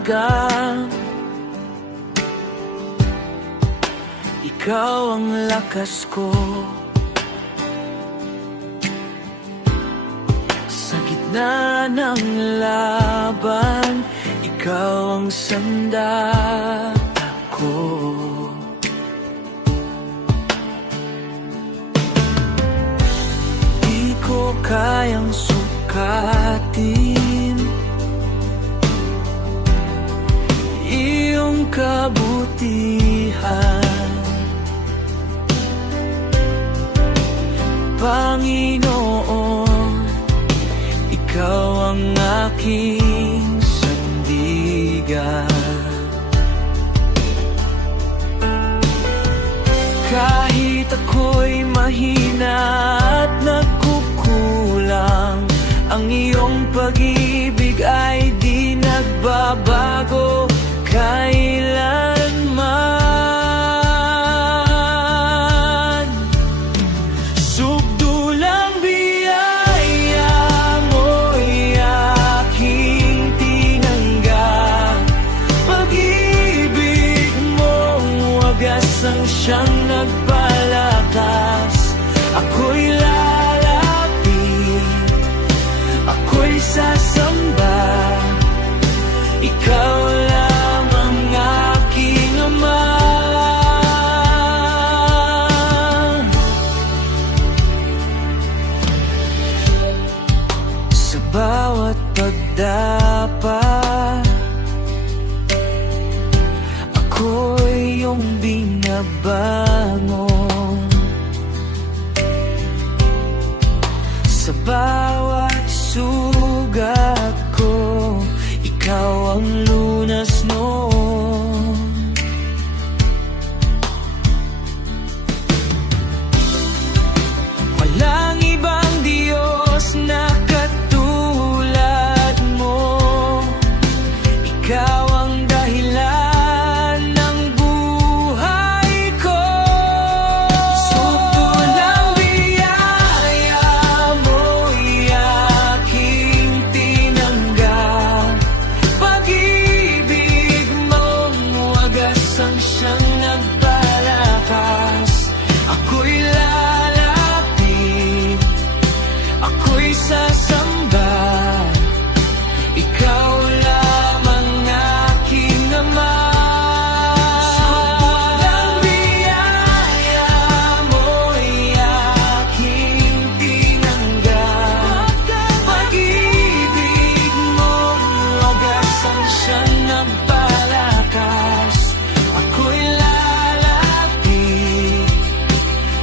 umaga. Ikaw ang lakas ko sa gitna ng laban. Ikaw ang sandata ko. Di ko kayang sukatin iyong kabutihan, Panginoon. Ikaw ang aking sandigan. Kahit ako'y mahina at nagkukulang, ang iyong pag-ibig ay di nagbabago kailanman. Subdulang biyaya mo'y aking tinanggap. Pag-ibig mong wagas ang siyang nagpalakas. Ako'y lalapit, ako'y sasamba. Ikaw lamang aking Ama. Sa bawat pagdapa, ako'y iyong binabangon. Sa bawat sugat ko, ikaw ang lunas noon. Walang ibang Diyos na katulad mo. Ikaw ang dahilan ng buhay ko. Subdulang biyaya mo'y aking tinanggap. Pag-ibig mong wagas ang siyang nagpalakas. Ako'y lalapit, ako'y sasamba. Ikaw lamang aking Ama. Subdulang biyaya mo'y aking tinanggap. Pag-ibig mong wagas ang siyang nagpalakas. Ako'y lalapit,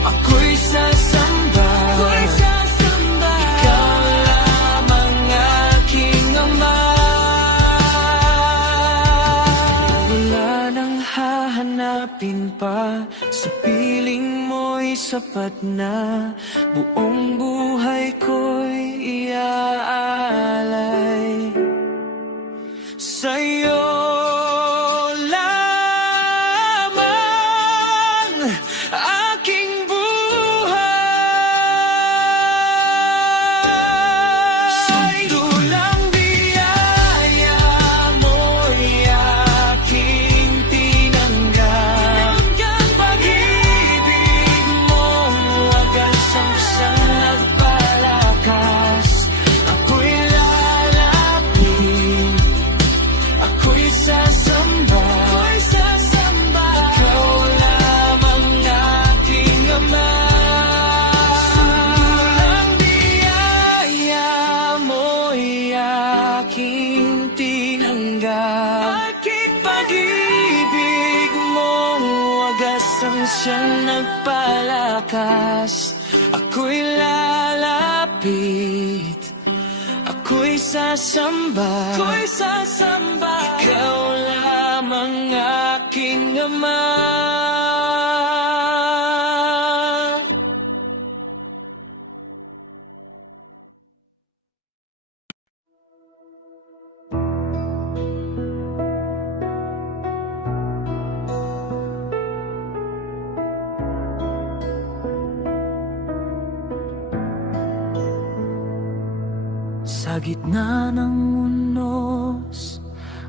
ako'y sasamba. Ikaw lamang aking Ama. Wala nang hahanapin pa, sa piling mo'y sapat na. Buong buhay ko'y iaalay sa'yo lamang aking buhay. Subdulang biyaya mo'y aking tinanggap. Pag-ibig mong wagas ang siyang nagpalakas. Ako'y lalapit, ako'y sasamba. Ikaw lamang aking Ama. Subdulang biyaya mo'y aking tinanggap. Pag-ibig mong wagas ang siyang nagpalakas. Ako'y lalapit, ako'y sasamba. Ikaw lamang aking Ama. Sa gitna ng unos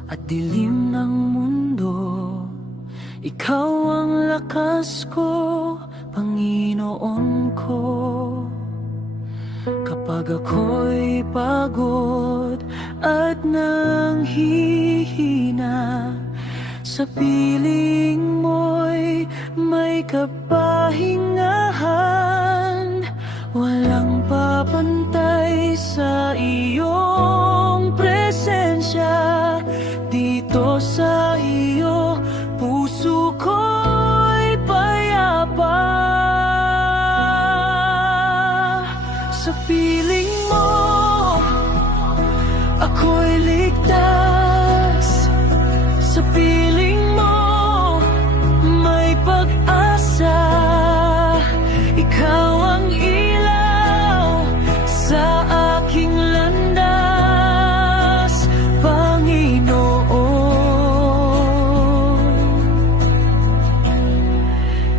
at dilim ng mundo, ikaw ang lakas ko, Panginoon ko. Kapag ako'y pagod at nanghihina, sa piling mo'y may kapahingahan. Walang papantay sa iyong presensya. Dito sa iyo, puso ko'y payapa. Sa piling mo, ako'y ligtas. Sa piling mo, may pag-asa. Ikaw ang ilaw sa aking landas, Panginoon.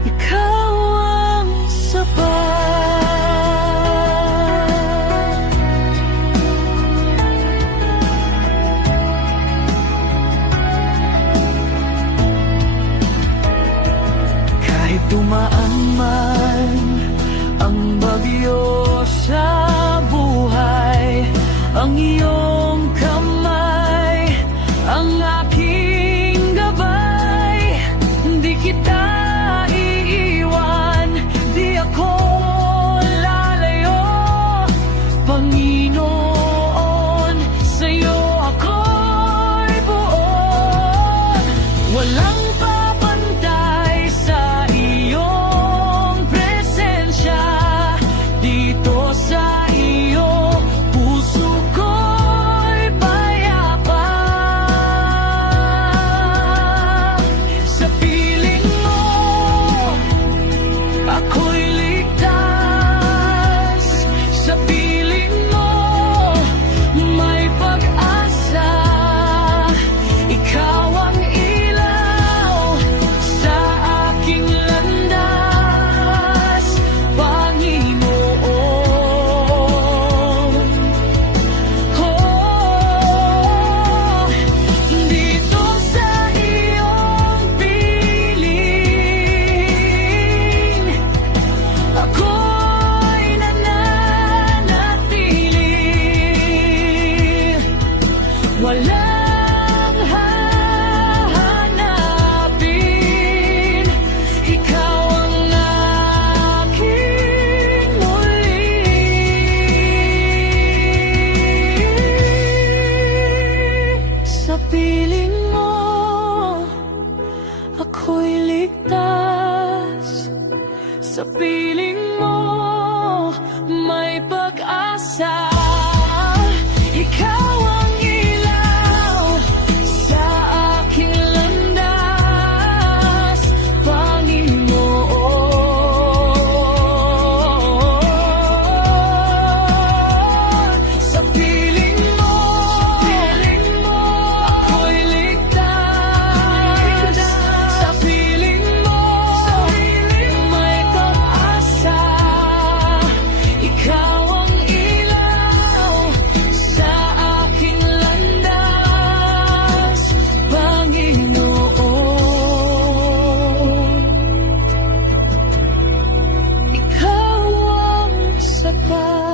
Ikaw ang sapat. Kahit dumaan man ang bagyo sa buhay, ang iyong kamay ang aking gabay. Di kita iiwan, di ako lalayo, Panginoon. Sa'yo ako'y buon. Walang papantay sa iyong presensya. Dito sa iyo, puso ko'y payapa. Sa piling mo, ako'y ligtas. Sa piling mo, may pag-asa. Ikaw ang ilaw sa aking landas, Panginoon. Oh, dito sa iyong piling, ako'y nananatili. Walang hahanapin, ikaw ang aking muli. Sa piling mo, ako'y ligtas. Sa piling mo, may pag-asa. Ikaw ang ilaw sa aking landas, Panginoon. Sa piling mo, ako'y ligtas. Sa piling mo, may pag-asa. Ikaw ang ilaw sa aking landas, Panginoon. Ikaw ang sapat.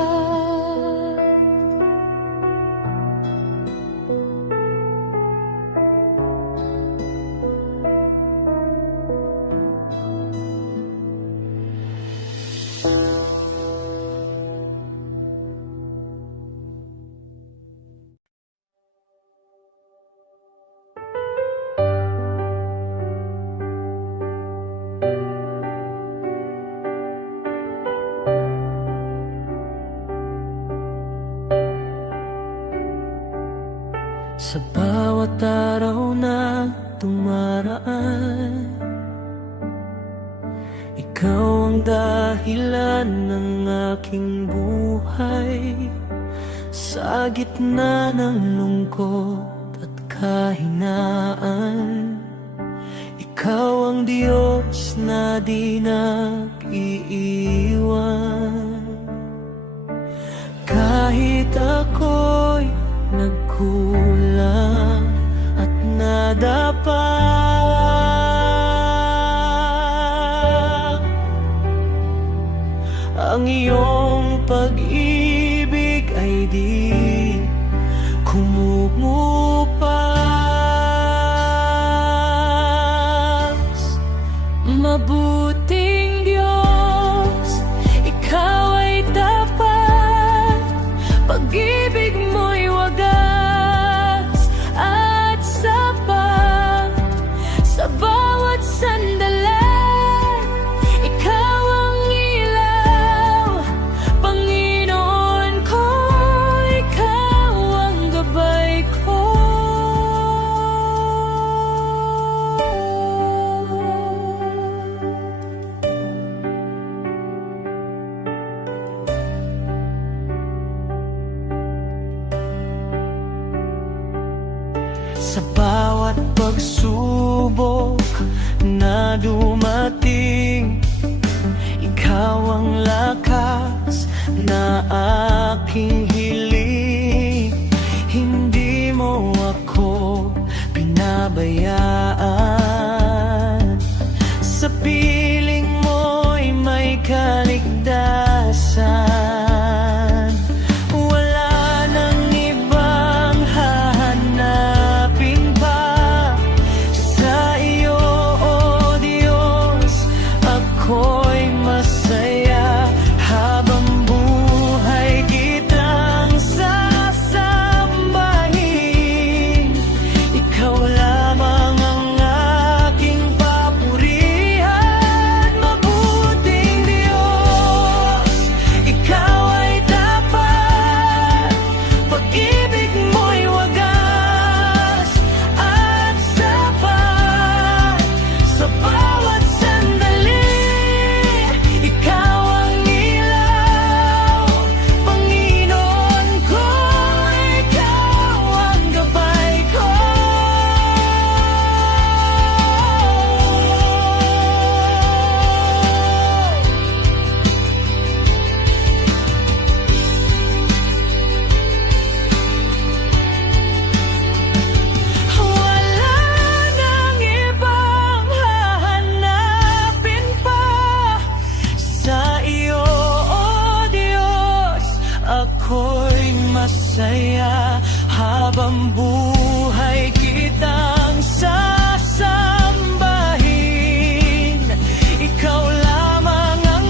Sa bawat araw na dumaraan, ikaw ang dahilan ng aking buhay. Sa gitna ng lungkot at kahinaan, ikaw ang Diyos na di nag-iiwan. Kahit ako'y nagkulang at pa. Ang iyong pag-ibig ay di kumukupas. Mabuting Diyos, ikaw ay tapat, pag-ibig mo'y wagas at sapat. Sa bawat sandali ikaw ang ilaw, Panginoon ko, ikaw ang gabay ko. Sa bawat pagsubok na dumating, ikaw ang lakas na aking hiling. Hindi mo ako pinabayaan, sa piling mo'y may kaligtasan. Wala nang ibang hahanapin pa, sa iyo, O Diyos, ako'y masaya. Habang buhay kitang sasambahin, ikaw lamang ang aking papurihan. Mabuting Diyos, ikaw ay tapat, pag-ibig mo'y wagas at sapat. Sa bawat sandali ikaw ang ilaw, Panginoon ko, ikaw ang gabay ko. Wala nang ibang hahanapin pa, sa iyo, O Diyos, ako'y masaya. Habang buhay kitang sasambahin, ikaw lamang ang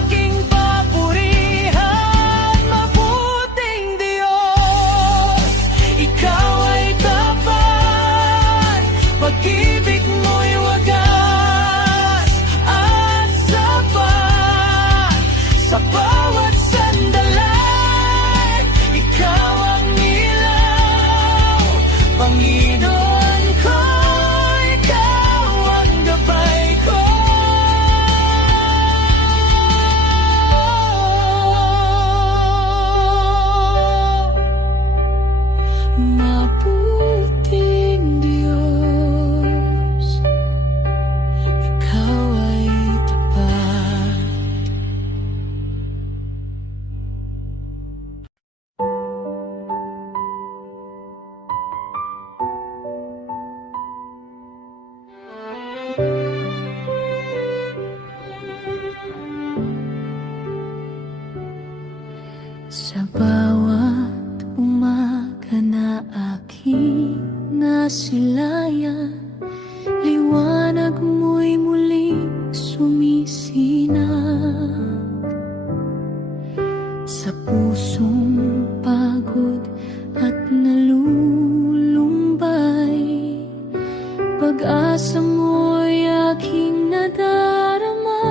aking papurihan. Mabuting Diyos, ikaw ay tapat, pag-ibig mo'y wagas at sapat. Sa bawat sandali ikaw ang ilaw, Panginoon ko, ikaw ang gabay ko. Mabuting Diyos, ikaw ay tapat. Sa bawat umaga na aking nasilayan, liwanag mo'y muling sumisinag. Sa pusong pagod at nalulumbay, pag-asa mo'y aking nadarama.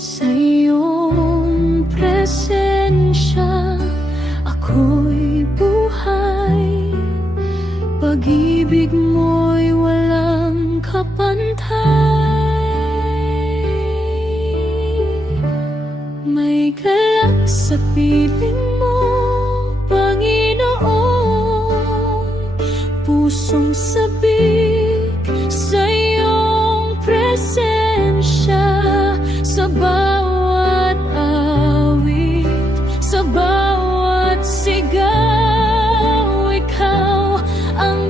Sa iyong presensya ako'y buhay, pag-ibig mo'y walang kapantay. May galak sa piling mo, Panginoon, pusong sabik sa iyong presensya. Sa bawat awit, sa bawat sigaw, ikaw ang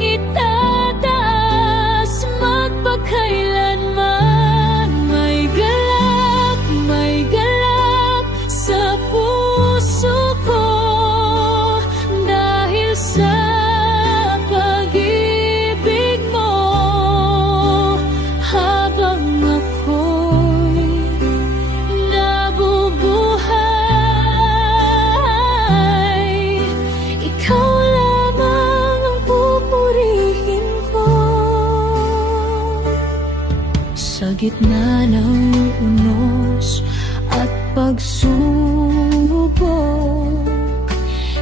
Sa gitna ng unos at pagsubok,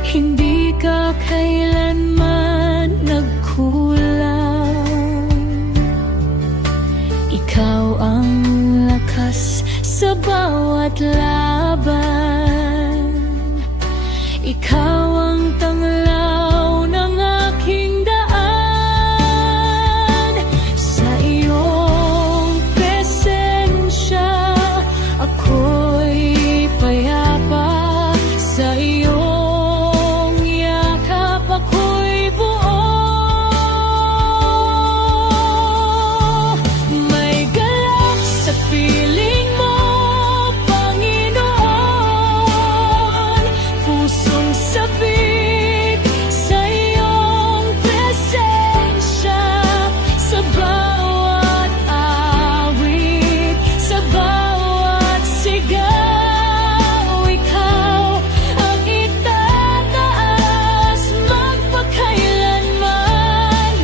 hindi ka kailanman nagkulang. Ikaw ang lakas sa bawat laban. Ikaw ang tanglaw ng aking daan. Sa iyong presensya, ako'y payapa. Sa iyong yakap, ako'y buo. May galak sa piling mo, Panginoon. Pusong sabik sa iyong presensya. Sa bawat awit, sa bawat sigaw, ikaw ang itataas magpakailanman.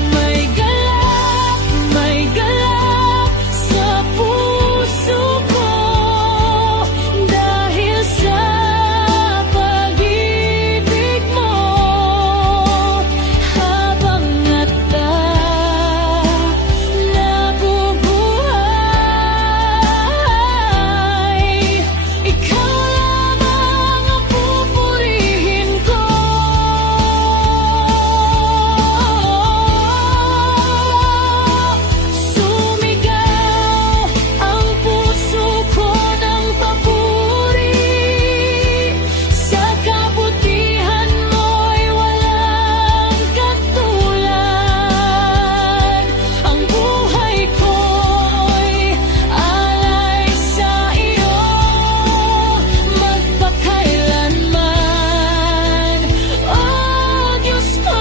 May galak sa puso ko dahil sa pag-ibig mo. Habang nabubuhay, ikaw lamang ang pupurihin ko. Sumigaw ang puso ko ng papuri. Sa kabutihan mo'y walang katulad. Ang buhay ko'y alay sa iyo magpakailanman. O Diyos ko,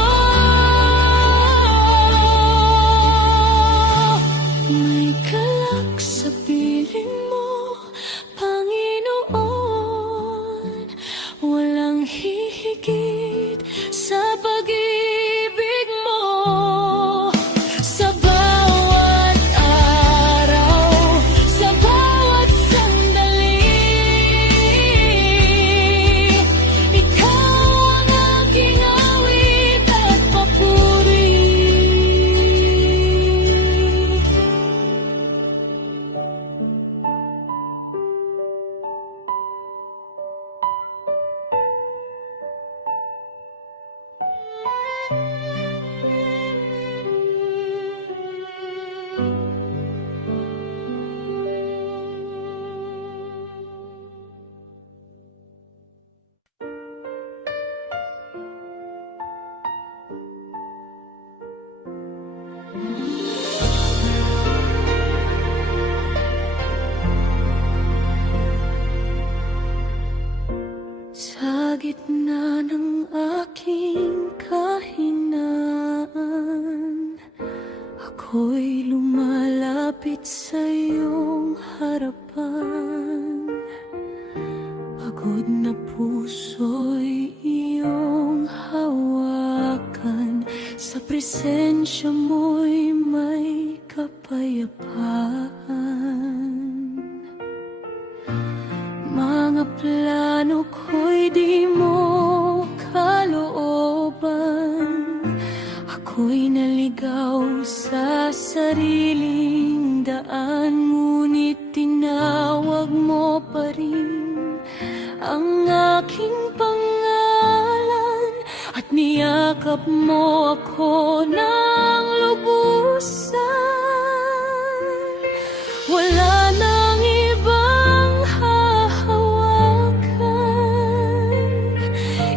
may galak sa piling mo, Panginoon. Walang hihigit sa pag-ibig mo. Sa bawat araw, sa bawat sandali, ikaw ang aking awit at papuri. Sa gitna ng aking kahinaan, ako'y lumalapit sa iyong harapan. Pagod na puso'y iyong hawakan. Sa presensya mo'y may kapayapaan. Mga plano ko'y di mo kalooban. Ako'y naligaw sa sariling daan, ngunit tinawag mo pa rin ang aking pangalan at niyakap mo ako ng lubusan. Wala nang ibang hahawakan,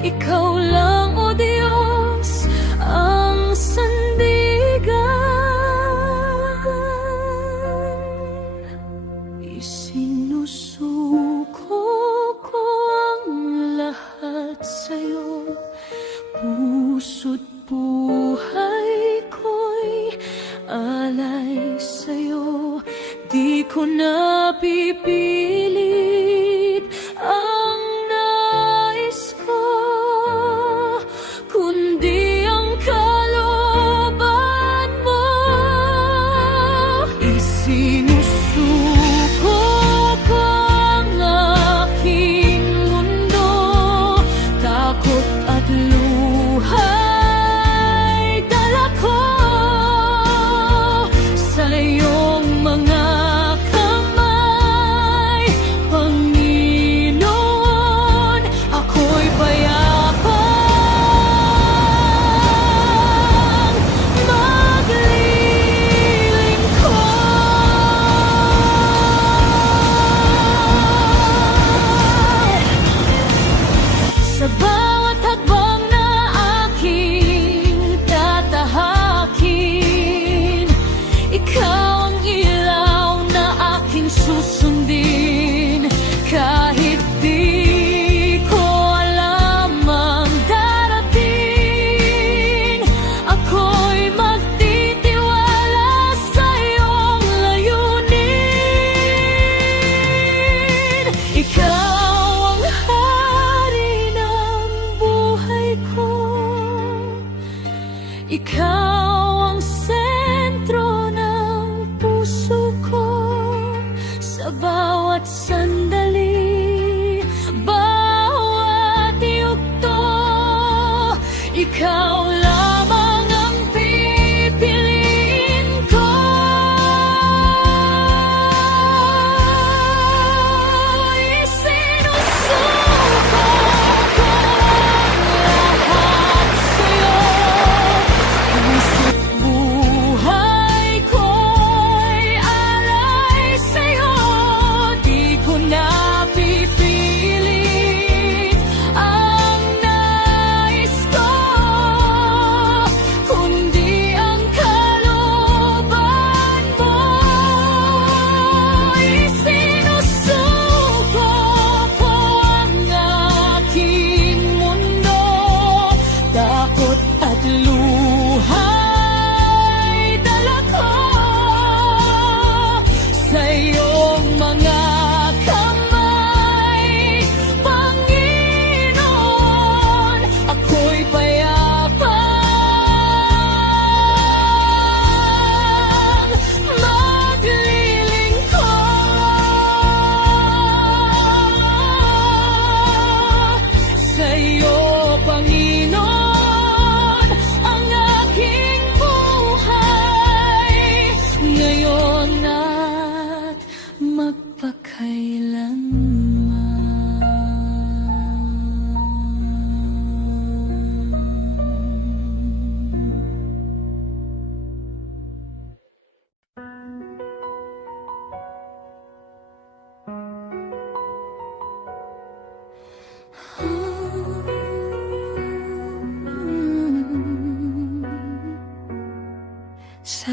ikaw lang, O Diyos, ang sandigan. Isinusuko ko ang lahat sa'yo, puso't buhay ko'y alay sa'yo. Di ko na pipilit ang nais ko, kundi ang kalooban mo. Isinusuko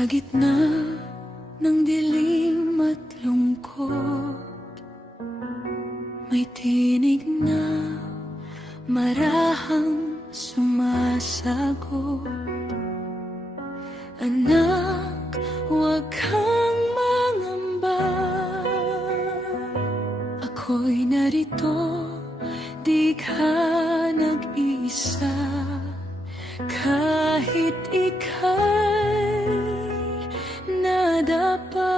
Sa gitna ng dilim at lungkot, may tinig na marahang sumasagot. Anak, huwag kang mangamba, ako'y narito, di ka nag-iisa. Kahit ika'y nadapa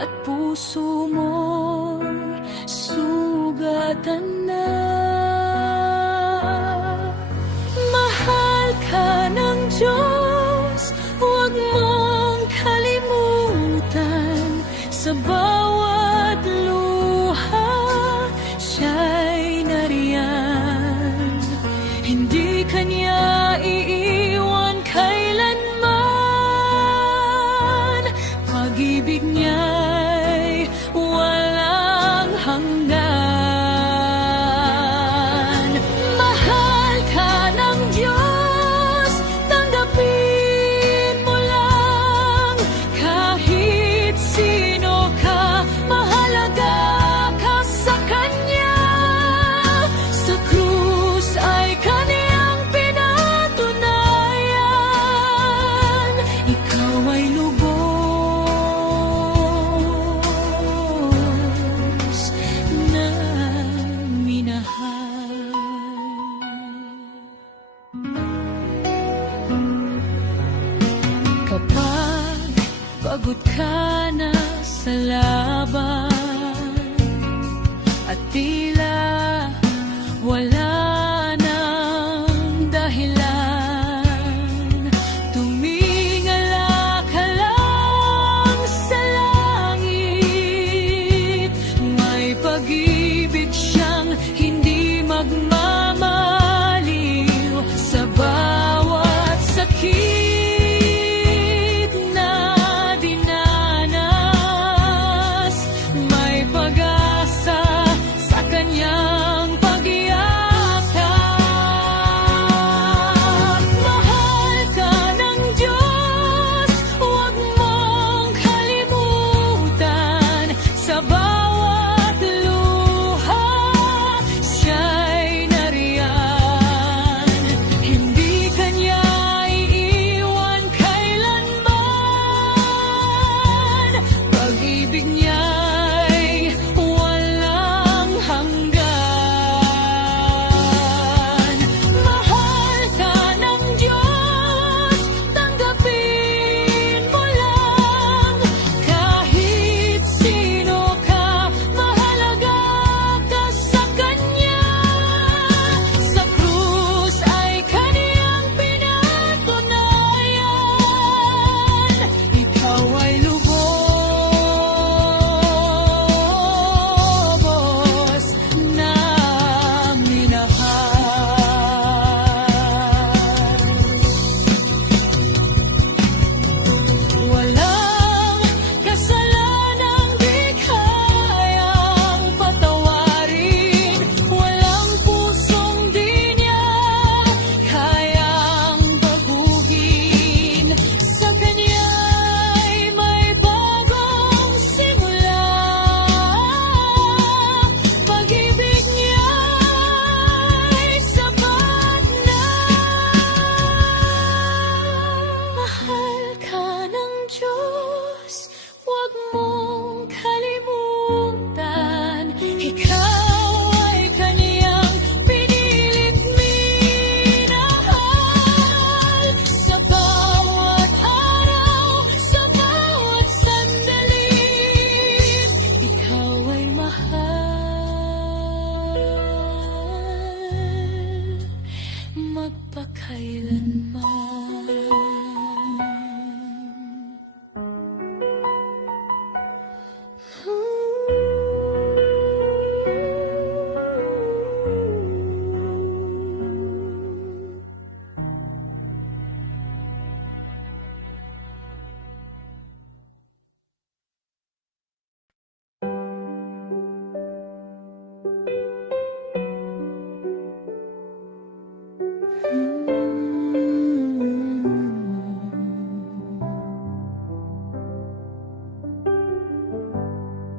at puso mo'y sugatan na, mahal ka ng Diyos, huwag mong kalimutan. Sa bawat luha, siya'y nariyan. Hindi kanya iiwan kailanman. Pag-ibig niya'y walang hanggan. Mahal ka ng Diyos, tanggapin mo lang. Kahit sino ka, mahalaga ka sa Kanya. Sa krus ay Kanyang pinatunayan, ikaw ay lubos na minahal. Kapag pagod ka na sa laban at tila wala nang dahilan, tumingala ka lang sa langit. May pag-ibig siyang hindi magmamaliw. Sa bawat sakit na dinanas, may pag-asa sa Kanya.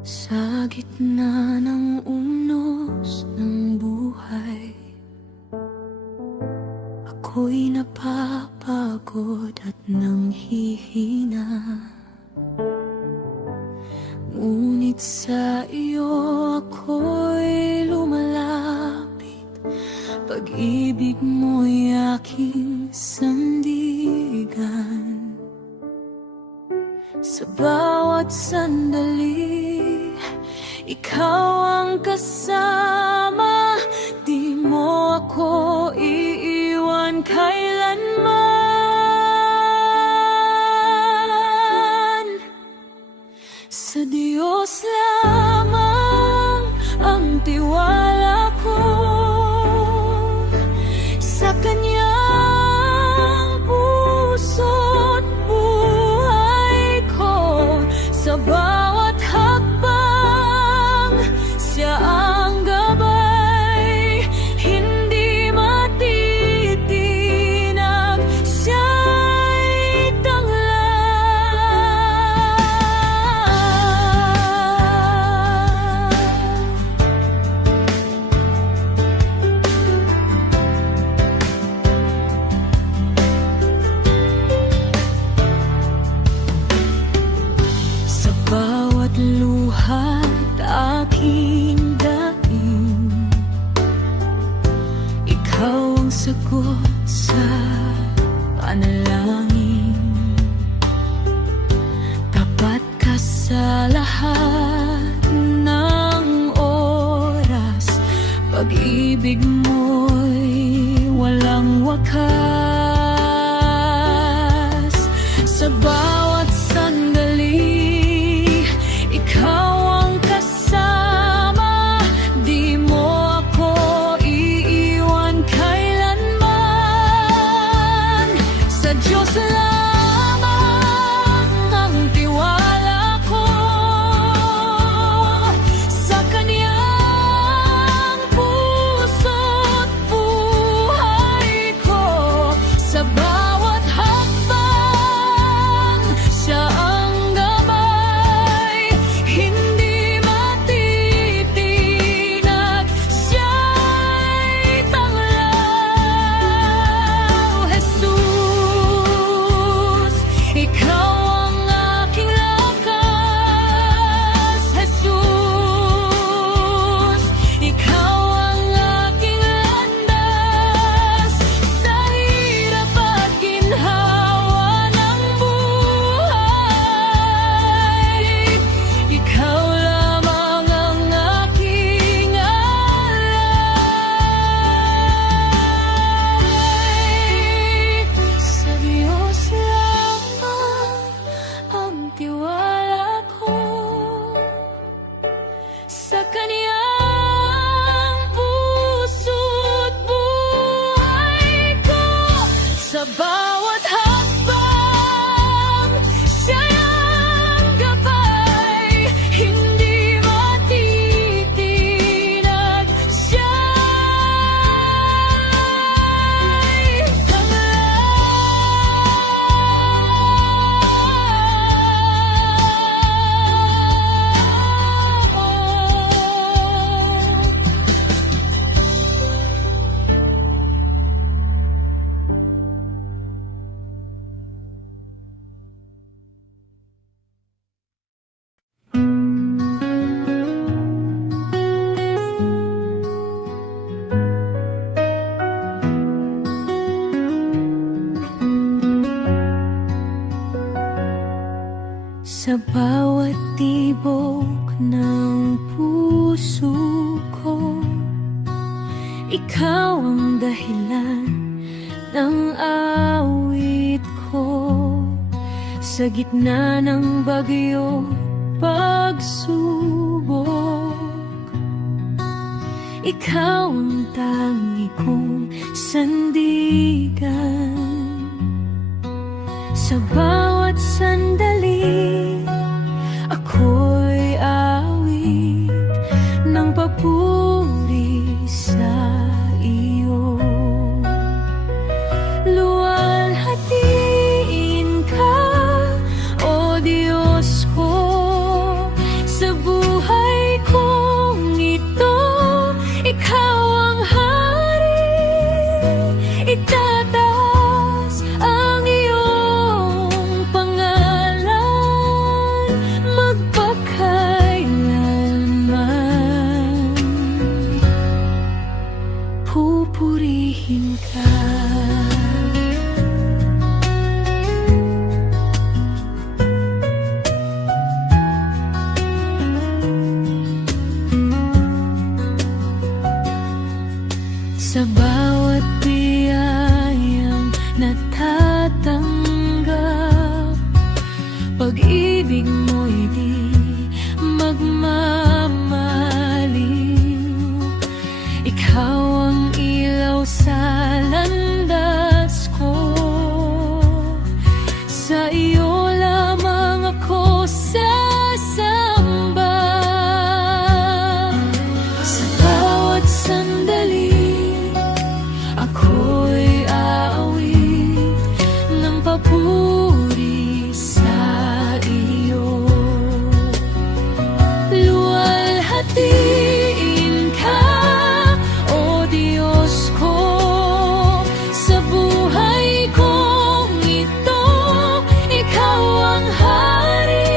Sa gitna ng unos ng buhay, ako'y napapagod at nanghihina. Ngunit sa iyo ako'y lumalapit, pag-ibig mo'y aking sandigan. Sa bawat sandali, ikaw ang kasama, di mo ako iiwan kailanman. Sa Diyos lamang ang tiwala ko, sa Kanyang puso't buhay ko, sa bawat hakbang siya ang gabay, hindi matitinag, siya'y sa bawat luha't aking daing, ikaw ang sagot sa panalangin. Tapat ka sa lahat ng oras, pag-ibig mo'y walang wakas. Sa bawat sandali, ikaw ang kasama, di mo ako iiwan kailanman. Sa Diyos lamang ang tiwala ko, sa Kanyang puso't buhay ko, sa bawat hakbang siya ang gabay, hindi matitinag, siya'y tanglaw. Jesus, ikaw ang aking lakas. Jesus, ikaw ang aking landas, sa hirap at ginhawa ng buhay. Ikaw lamang ang aking alay. Sa Diyos lamang ang tiwala ko, sa Kanyang puso't buhay ko, sa bawat hakbang siya'y ang gabay, hindi matitinag, siya'y sa bawat tibok ng puso ko, ikaw ang dahilan ng awit ko. Sa gitna ng bagyo, pagsubok, ikaw ang tangi kong sandigan. Sa bawat sandali, ako'y awit ng papuri sa iyo. Luwalhatiin ka, O Diyos ko, sa buhay pag-ibig mo'y di magmamaliw. Ikaw ang ilaw sa landas ko, sa iyo lamang ako sasamba. Sa bawat sandali, ako'y aawit ng papuri sa iyo. Luwalhatiin ka, O Diyos ko, sa buhay kong ito. Ikaw ang hari,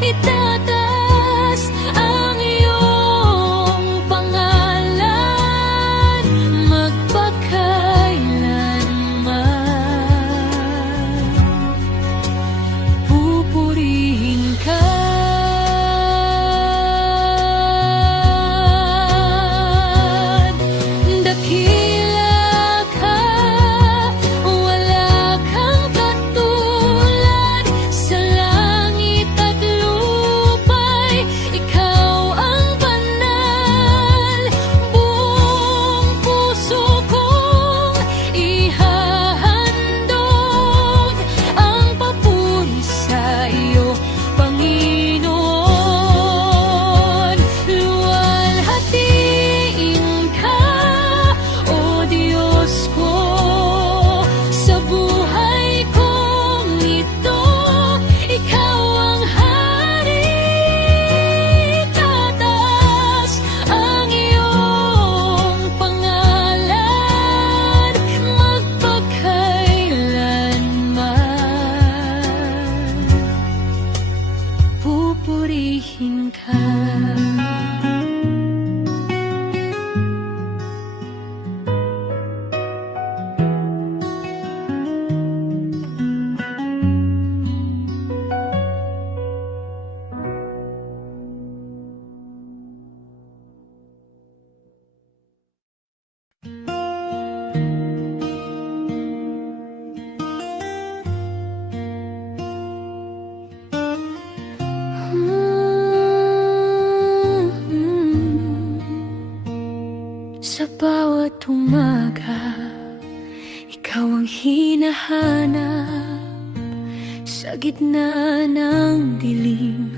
itataas ang iyong pangalan magpakailanman. Pupurihin ka. Dakila ka, wala kang katulad sa langit at lupa'y ikaw ang banal. Buong puso kong ihahandog ang papuri sa iyo, Panginoon. Luwalhatiin ka, O Diyos ko, sa buhay kong ito. Ikaw ang hari, tataas ang iyong pangalan magpakailanman. Pupurihin ka. Sa bawat umaga, ikaw ang hinahanap. Sa gitna ng dilim,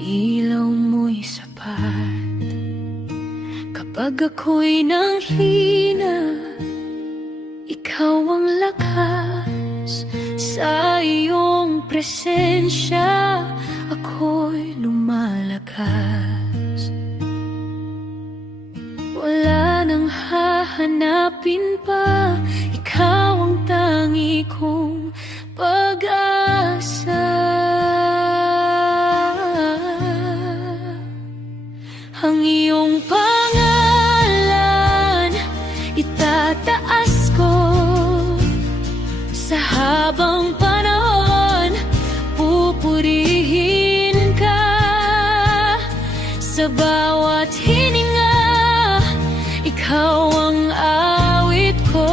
ilaw mo'y sapat. Kapag ako'y nanghina, ikaw ang lakas. Sa iyong presensya, ako'y lumalakas. Wala nang hahanapin pa, ikaw ang tangi kong pag-asa. Ang iyong pangalan itataas ko sa habang panahon. Pupurihin ka sa bawat hininga. Ikaw ang awit ko,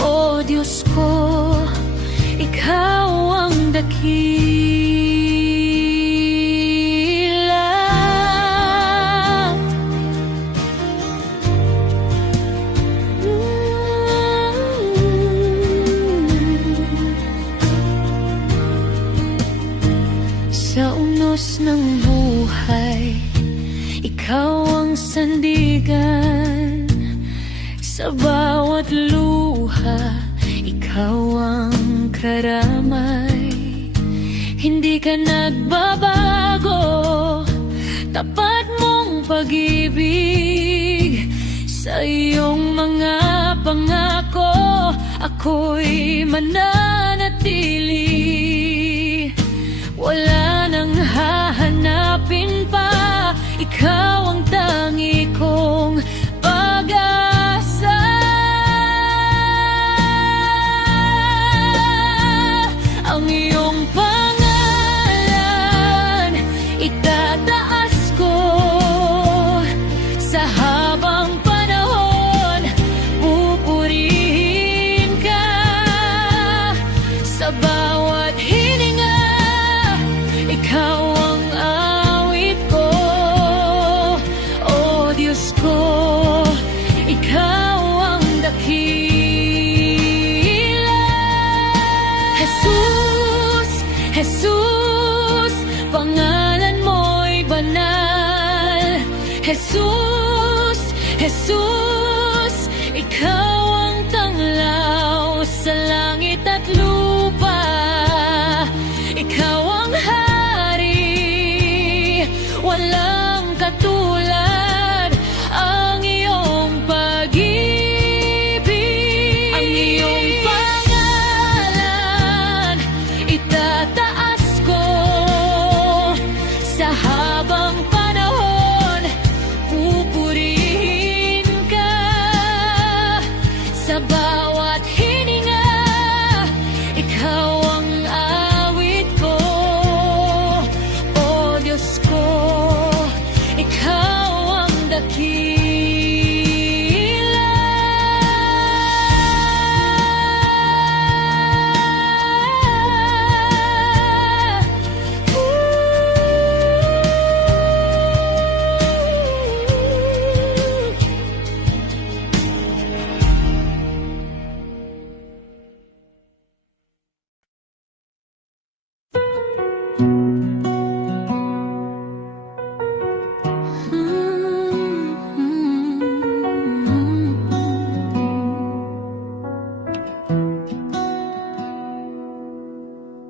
O Diyos ko. Ikaw ang dakila. Sa unos ng buhay, ikaw ang sandigan. Sa bawat luha, ikaw ang karamay. Hindi ka nagbabago, tapat mong pag-ibig. Sa iyong mga pangako, ako'y mananatili. Wala nang hahanapin pa, ikaw ang tangi kong pag-asa. Ang iyong pangalan itataas ko sa habang panahon. Pupurihin ka sa bawat Jesus, pangalan mo'y banal. Jesus, Jesus, ikaw ang tanglaw sa langit at lupa. Ikaw ang hari, walang katulad. Ang iyong pag-ibig, ang iyong pangalan, itataas ko sa habang panahon. Pupurihin ka sa bawat hininga. Ikaw ang awit ko, O Diyos ko. Ikaw ang dakila.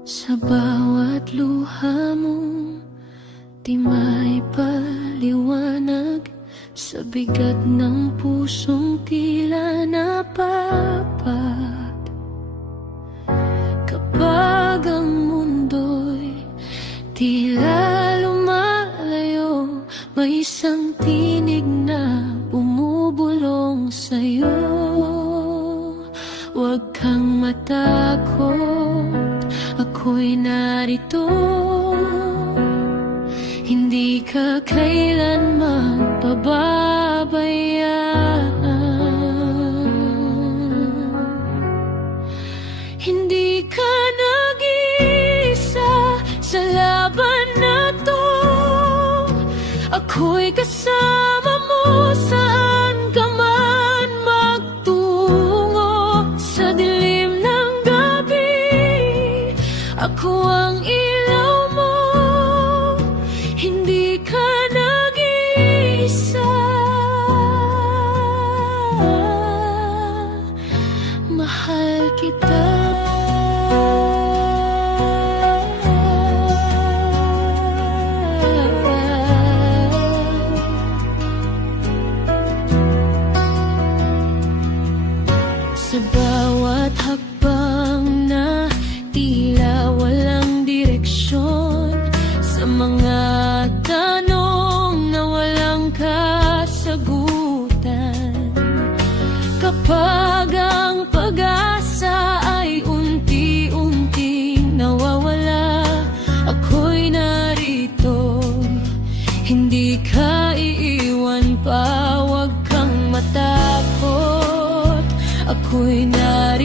Sa bawat luha mo, di may paliwanag. Sa bigat ng pusong tila napapat. Kapag ang mundo'y tila lumalayo, may isang tinig na bumubulong sa'yo. Huwag kang matakot, ako'y narito. Hindi ka kailanman pababayaan. Hindi ka nag-iisa sa laban na to. Ako'y kasama mo saan ka man magtungo. Sa dilim ng gabi, ako ang ilaw mo. Hindi ka nag-iisa. Mahal kita. Sa bawat hakbang na tila walang direksyon, sa mga tanong na walang kasagutan, kapag ang pag-asa ay unti-unting nawawala, ako'y narito. Hindi ka iiwan pa, huwag kang matakot. Ako'y narito.